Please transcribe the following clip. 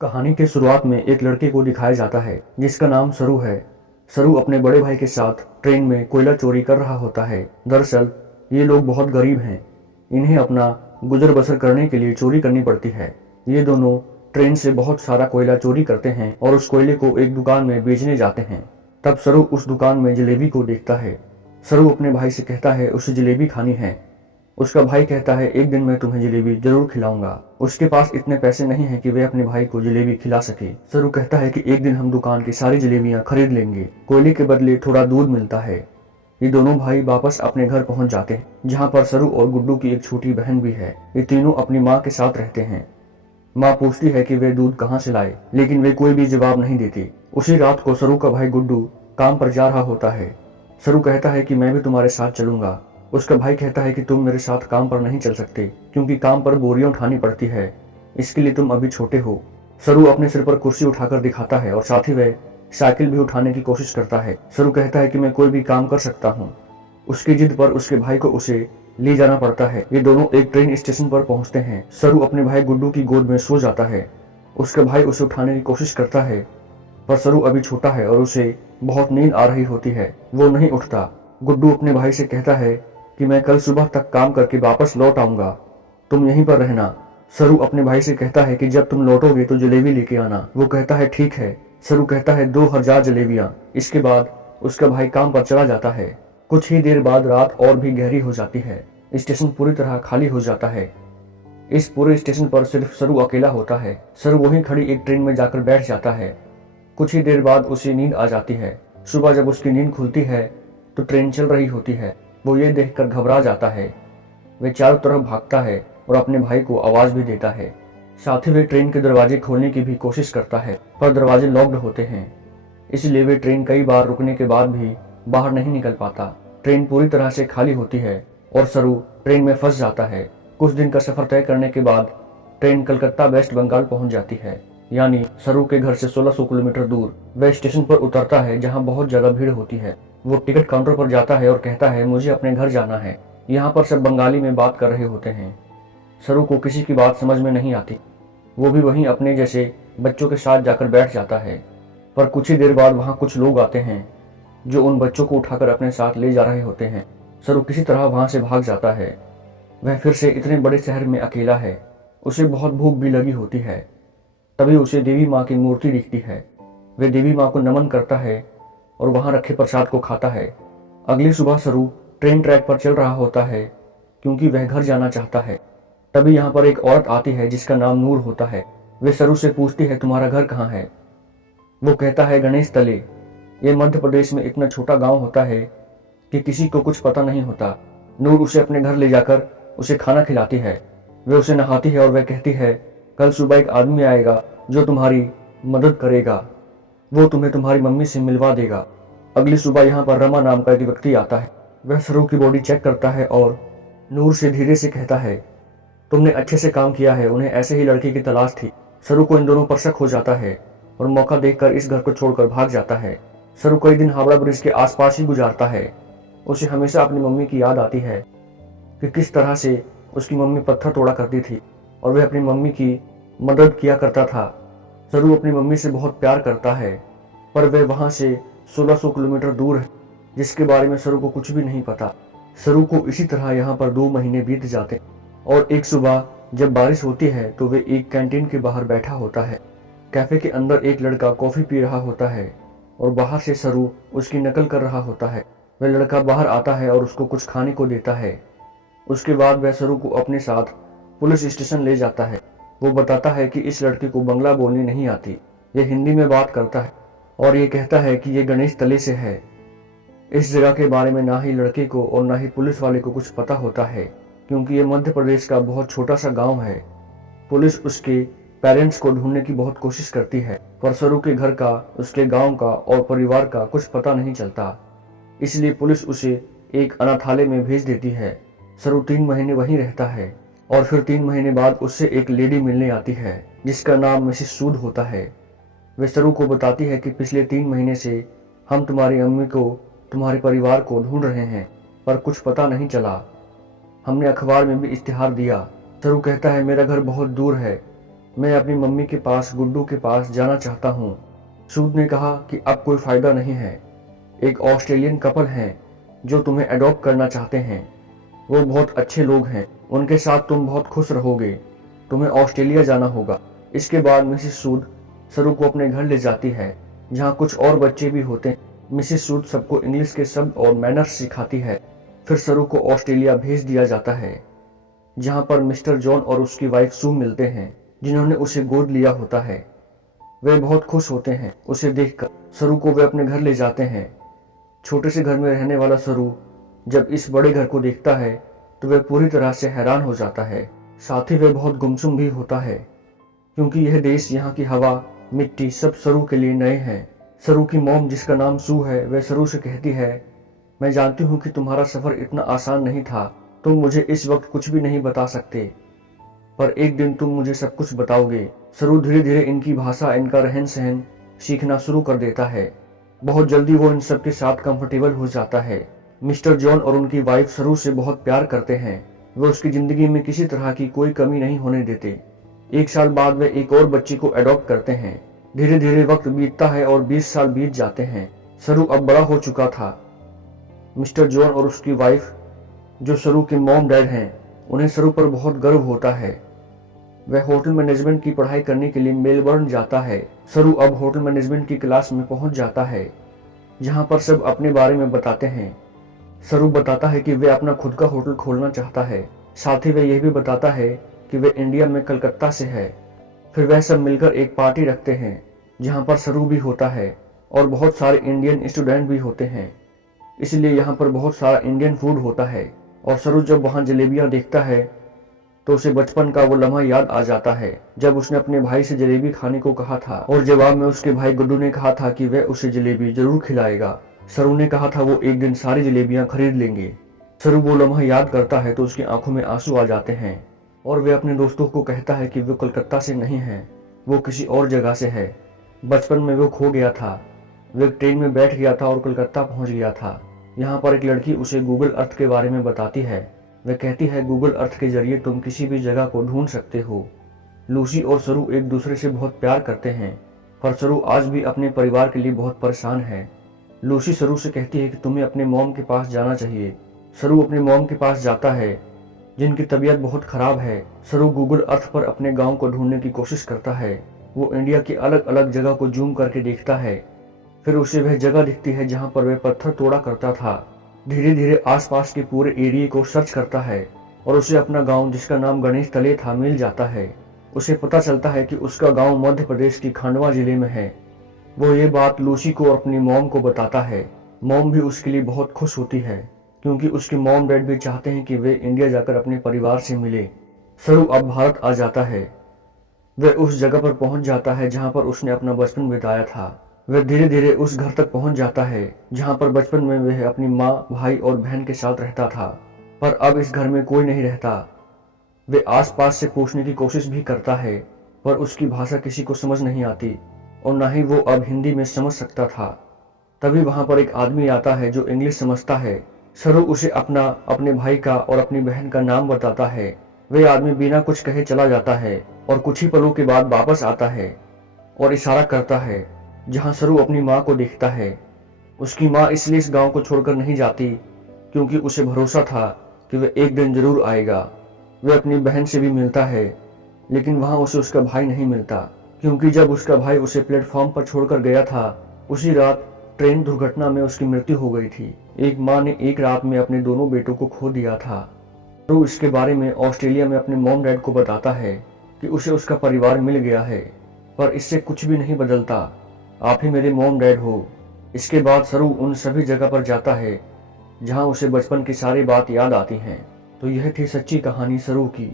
कहानी के शुरुआत में एक लड़के को दिखाया जाता है जिसका नाम सरू है। सरू अपने बड़े भाई के साथ ट्रेन में कोयला चोरी कर रहा होता है। दरअसल ये लोग बहुत गरीब हैं, इन्हें अपना गुजर बसर करने के लिए चोरी करनी पड़ती है। ये दोनों ट्रेन से बहुत सारा कोयला चोरी करते हैं और उस कोयले को एक दुकान में बेचने जाते हैं। तब सरू उस दुकान में जलेबी को देखता है। सरू अपने भाई से कहता है उसे जलेबी खानी है। उसका भाई कहता है एक दिन मैं तुम्हें जलेबी जरूर खिलाऊंगा। उसके पास इतने पैसे नहीं हैं कि वे अपने भाई को जलेबी खिला सके। सरू कहता है कि एक दिन हम दुकान की सारी जलेबियां खरीद लेंगे। कोयले के बदले थोड़ा दूध मिलता है। ये दोनों भाई वापस अपने घर पहुंच जाते हैं, जहां पर सरू और गुड्डू की एक छोटी बहन भी है। ये तीनों अपनी माँ के साथ रहते हैं। माँ पूछती है कि वे दूध कहाँ से लाए, लेकिन वे कोई भी जवाब नहीं देती। उसी रात को सरू का भाई गुड्डू काम पर जा रहा होता है। सरू कहता है कि मैं भी तुम्हारे साथ चलूंगा। उसका भाई कहता है कि तुम मेरे साथ काम पर नहीं चल सकते, क्योंकि काम पर बोरियां उठानी पड़ती है, इसके लिए तुम अभी छोटे हो। सरू अपने सिर पर कुर्सी उठाकर दिखाता है और साथ ही वह साइकिल भी उठाने की कोशिश करता है। सरू कहता है कि मैं कोई भी काम कर सकता हूँ। उसकी जिद पर उसके भाई को उसे ले जाना पड़ता है। ये दोनों एक ट्रेन स्टेशन पर पहुंचते हैं। सरू अपने भाई गुड्डू की गोद में सो जाता है। उसका भाई उसे उठाने की कोशिश करता है, पर सरू अभी छोटा है और उसे बहुत नींद आ रही होती है। वो नहीं उठता। गुड्डू अपने भाई से कहता है कि मैं कल सुबह तक काम करके वापस लौट आऊंगा, तुम यहीं पर रहना। सरू अपने भाई से कहता है कि जब तुम लौटोगे तो जलेबी लेके आना। वो कहता है ठीक है। सरू कहता है 2000 जलेबियां। इसके बाद उसका भाई काम पर चला जाता है। कुछ ही देर बाद रात और भी गहरी हो जाती है। स्टेशन पूरी तरह खाली हो जाता है। इस पूरे स्टेशन पर सिर्फ सरू अकेला होता है। सरू वहीं खड़ी एक ट्रेन में जाकर बैठ जाता है। कुछ ही देर बाद उसे नींद आ जाती है। सुबह जब उसकी नींद खुलती है तो ट्रेन चल रही होती है। वो ये देखकर घबरा जाता है। वे चारों तरफ भागता है और अपने भाई को आवाज भी देता है। साथ ही वे ट्रेन के दरवाजे खोलने की भी कोशिश करता है, पर दरवाजे लॉक्ड होते हैं। इसलिए वे ट्रेन कई बार रुकने के बाद भी बाहर नहीं निकल पाता। ट्रेन पूरी तरह से खाली होती है और सरू ट्रेन में फंस जाता है। कुछ दिन का सफर तय करने के बाद ट्रेन कलकत्ता वेस्ट बंगाल पहुंच जाती है, यानी सरू के घर से 1600 किलोमीटर दूर। वह स्टेशन पर उतरता है जहां बहुत ज्यादा भीड़ होती है। वो टिकट काउंटर पर जाता है और कहता है मुझे अपने घर जाना है। यहाँ पर सब बंगाली में बात कर रहे होते हैं। सरू को किसी की बात समझ में नहीं आती। वो भी वहीं अपने जैसे बच्चों के साथ जाकर बैठ जाता है, पर कुछ ही देर बाद वहाँ कुछ लोग आते हैं जो उन बच्चों को उठाकर अपने साथ ले जा रहे होते हैं। सरू किसी तरह वहाँ से भाग जाता है। वह फिर से इतने बड़े शहर में अकेला है। उसे बहुत भूख भी लगी होती है। तभी उसे देवी माँ की मूर्ति दिखती है। वह देवी माँ को नमन करता है और वहां रखे प्रसाद को खाता है। अगली सुबह सरू ट्रेन ट्रैक पर चल रहा होता है, क्योंकि वह घर जाना चाहता है। तभी यहाँ पर एक औरत आती है जिसका नाम नूर होता है। वे सरू से पूछती है तुम्हारा घर कहाँ है। वो कहता है गणेश तले। ये मध्य प्रदेश में इतना छोटा गांव होता है कि किसी को कुछ पता नहीं होता। नूर उसे अपने घर ले जाकर उसे खाना खिलाती है। वे उसे नहाती है और वह कहती है कल सुबह एक आदमी आएगा जो तुम्हारी मदद करेगा। वो तुम्हें तुम्हारी मम्मी से मिलवा देगा। अगली सुबह यहाँ पर रमा नाम का एक व्यक्ति आता है। वह सरू की बॉडी चेक करता है और नूर से धीरे से कहता है तुमने अच्छे से काम किया है, उन्हें ऐसे ही लड़की की तलाश थी। सरू को इन दोनों पर शक हो जाता है और मौका देखकर इस घर को छोड़कर भाग जाता है। सरू कई दिन हावड़ा ब्रिज के आसपास ही गुजारता है। उसे हमेशा अपनी मम्मी की याद आती है कि किस तरह से उसकी मम्मी पत्थर तोड़ा करती थी और वह अपनी मम्मी की मदद किया करता था। सरू अपनी मम्मी से बहुत प्यार करता है, पर वह वहां से 1600 किलोमीटर दूर है, जिसके बारे में सरू को कुछ भी नहीं पता। सरू को इसी तरह यहाँ पर 2 महीने बीत जाते और एक सुबह जब बारिश होती है तो वे एक कैंटीन के बाहर बैठा होता है। कैफे के अंदर एक लड़का कॉफी पी रहा होता है और बाहर से सरू उसकी नकल कर रहा होता है। वह लड़का बाहर आता है और उसको कुछ खाने को देता है। उसके बाद वह सरू को अपने साथ पुलिस स्टेशन ले जाता है। वो बताता है कि इस लड़के को बंगला बोलनी नहीं आती, ये हिंदी में बात करता है और ये कहता है कि ये गणेश तले से है। इस जगह के बारे में ना ही लड़के को और ना ही पुलिस वाले को कुछ पता होता है, क्योंकि ये मध्य प्रदेश का बहुत छोटा सा गांव है। पुलिस उसके पेरेंट्स को ढूंढने की बहुत कोशिश करती है, पर सरू के घर का, उसके गांव का और परिवार का कुछ पता नहीं चलता। इसलिए पुलिस उसे एक अनाथालय में भेज देती है। सरू 3 महीने वहीं रहता है और फिर 3 महीने बाद उससे एक लेडी मिलने आती है जिसका नाम मिसेस सूद होता है। वे सरू को बताती है कि पिछले 3 महीने से हम तुम्हारी अम्मी को, तुम्हारे परिवार को ढूंढ रहे हैं, पर कुछ पता नहीं चला। हमने अखबार में भी इश्तिहार दिया। सरू कहता है मेरा घर बहुत दूर है, मैं अपनी मम्मी के पास, गुड्डू के पास जाना चाहता हूँ। सूद ने कहा कि अब कोई फ़ायदा नहीं है। एक ऑस्ट्रेलियन कपल हैं जो तुम्हें अडॉप्ट करना चाहते हैं। वो बहुत अच्छे लोग हैं, उनके साथ तुम बहुत खुश रहोगे। तुम्हें ऑस्ट्रेलिया जाना होगा। इसके बाद मिसिस सूद सरू को अपने घर ले जाती है, जहाँ कुछ और बच्चे भी होते हैं। मिसिस सूद सबको इंग्लिश के शब्द और मैनर्स सिखाती है। फिर सरू को ऑस्ट्रेलिया भेज दिया जाता है, जहाँ पर मिस्टर जॉन और उसकी वाइफ सू मिलते हैं, जिन्होंने उसे गोद लिया होता है। वे बहुत खुश होते हैं उसे देखकर। सरू को वे अपने घर ले जाते हैं। छोटे से घर में रहने वाला सरू जब इस बड़े घर को देखता है तो वह पूरी तरह से हैरान हो जाता है। साथ ही वह बहुत गुमसुम भी होता है, क्योंकि यह देश, यहाँ की हवा, मिट्टी सब सरू के लिए नए हैं। सरू की मॉम, जिसका नाम सू है, वह सरू से कहती है, मैं जानती हूँ कि तुम्हारा सफ़र इतना आसान नहीं था। तुम मुझे इस वक्त कुछ भी नहीं बता सकते, पर एक दिन तुम मुझे सब कुछ बताओगे। सरू धीरे धीरे इनकी भाषा, इनका रहन सहन सीखना शुरू कर देता है। बहुत जल्दी वो इन सब के साथ कंफर्टेबल हो जाता है। मिस्टर जॉन और उनकी वाइफ सरू से बहुत प्यार करते हैं। वे उसकी ज़िंदगी में किसी तरह की कोई कमी नहीं होने देते। 1 साल बाद वे एक और बच्ची को अडॉप्ट करते हैं। धीरे धीरे वक्त बीतता है और 20 साल बीत जाते हैं। सरू अब बड़ा हो चुका था। मिस्टर जॉन और उसकी वाइफ, जो सरू के मॉम डैड हैं, उन्हें सरू पर बहुत गर्व होता है। वह होटल मैनेजमेंट की पढ़ाई करने के लिए मेलबर्न जाता है। सरू अब होटल मैनेजमेंट की क्लास में पहुंच जाता है, जहां पर सब अपने बारे में बताते हैं। सरू बताता है कि वह अपना खुद का होटल खोलना चाहता है। साथ ही वह यह भी बताता है कि वह इंडिया में कलकत्ता से है। फिर वह सब मिलकर एक पार्टी रखते हैं, जहां पर सरू भी होता है और बहुत सारे इंडियन स्टूडेंट भी होते हैं। इसलिए यहाँ पर बहुत सारा इंडियन फूड होता है। और सरू जब वहाँ जलेबियाँ देखता है तो उसे बचपन का वो लम्हा याद आ जाता है, जब उसने अपने भाई से जलेबी खाने को कहा था और जवाब में उसके भाई गुड्डू ने कहा था कि वह उसे जलेबी जरूर खिलाएगा। सरू ने कहा था वो एक दिन सारी जलेबियाँ खरीद लेंगे। सरू वो लम्हा याद करता है तो उसकी आंखों में आंसू आ जाते हैं और वे अपने दोस्तों को कहता है कि वो कलकत्ता से नहीं है, वो किसी और जगह से है। बचपन में वो खो गया था। वो एक ट्रेन में बैठ गया था और कलकत्ता पहुंच गया था। यहाँ पर एक लड़की उसे गूगल अर्थ के बारे में बताती है। वह कहती है, गूगल अर्थ के जरिए तुम किसी भी जगह को ढूंढ सकते हो। लूसी और सरू एक दूसरे से बहुत प्यार करते हैं, पर सरू आज भी अपने परिवार के लिए बहुत परेशान है। लूसी सरू से कहती है कि तुम्हें अपने मॉम के पास जाना चाहिए। सरू अपने मॉम के पास जाता है, जिनकी तबीयत बहुत खराब है। सरू गूगल अर्थ पर अपने गाँव को ढूंढने की कोशिश करता है। वो इंडिया की अलग अलग जगह को जूम करके देखता है। फिर उसे वह जगह दिखती है जहाँ पर वह पत्थर तोड़ा करता था। धीरे धीरे आसपास के पूरे एरिया को सर्च करता है और उसे अपना गांव, जिसका नाम गणेश तले था, मिल जाता है। उसे पता चलता है कि उसका गांव मध्य प्रदेश की खंडवा जिले में है। वो ये बात लूसी को और अपनी मॉम को बताता है। मॉम भी उसके लिए बहुत खुश होती है, क्योंकि उसके मॉम डैड भी चाहते हैं कि वे इंडिया जाकर अपने परिवार से मिले। सरू अब भारत आ जाता है। वह उस जगह पर पहुंच जाता है जहाँ पर उसने अपना बचपन बिताया था। वह धीरे धीरे उस घर तक पहुंच जाता है जहां पर बचपन में वह अपनी माँ, भाई और बहन के साथ रहता था। पर अब इस घर में कोई नहीं रहता। वह आसपास से पूछने की कोशिश भी करता है, पर उसकी भाषा किसी को समझ नहीं आती और ना ही वो अब हिंदी में समझ सकता था। तभी वहां पर एक आदमी आता है जो इंग्लिश समझता है। सरू उसे अपने भाई का और अपनी बहन का नाम बताता है। वह आदमी बिना कुछ कहे चला जाता है और कुछ ही पलों के बाद वापस आता है और इशारा करता है जहां सरू अपनी माँ को देखता है। उसकी माँ इसलिए इस गांव को छोड़कर नहीं जाती क्योंकि उसे भरोसा था कि वह एक दिन जरूर आएगा। वह अपनी बहन से भी मिलता है, लेकिन वहां उसे उसका भाई नहीं मिलता, क्योंकि जब उसका भाई उसे प्लेटफॉर्म पर छोड़कर गया था, उसी रात ट्रेन दुर्घटना में उसकी मृत्यु हो गई थी। एक माँ ने एक रात में अपने दोनों बेटों को खो दिया था। सरू इसके बारे में ऑस्ट्रेलिया में अपने मॉम डैड को बताता है कि उसे उसका परिवार मिल गया है, पर इससे कुछ भी नहीं बदलता। आप ही मेरे मॉम डैड हो। इसके बाद सरू उन सभी जगह पर जाता है जहां उसे बचपन की सारी बात याद आती हैं। तो यह थी सच्ची कहानी सरू की।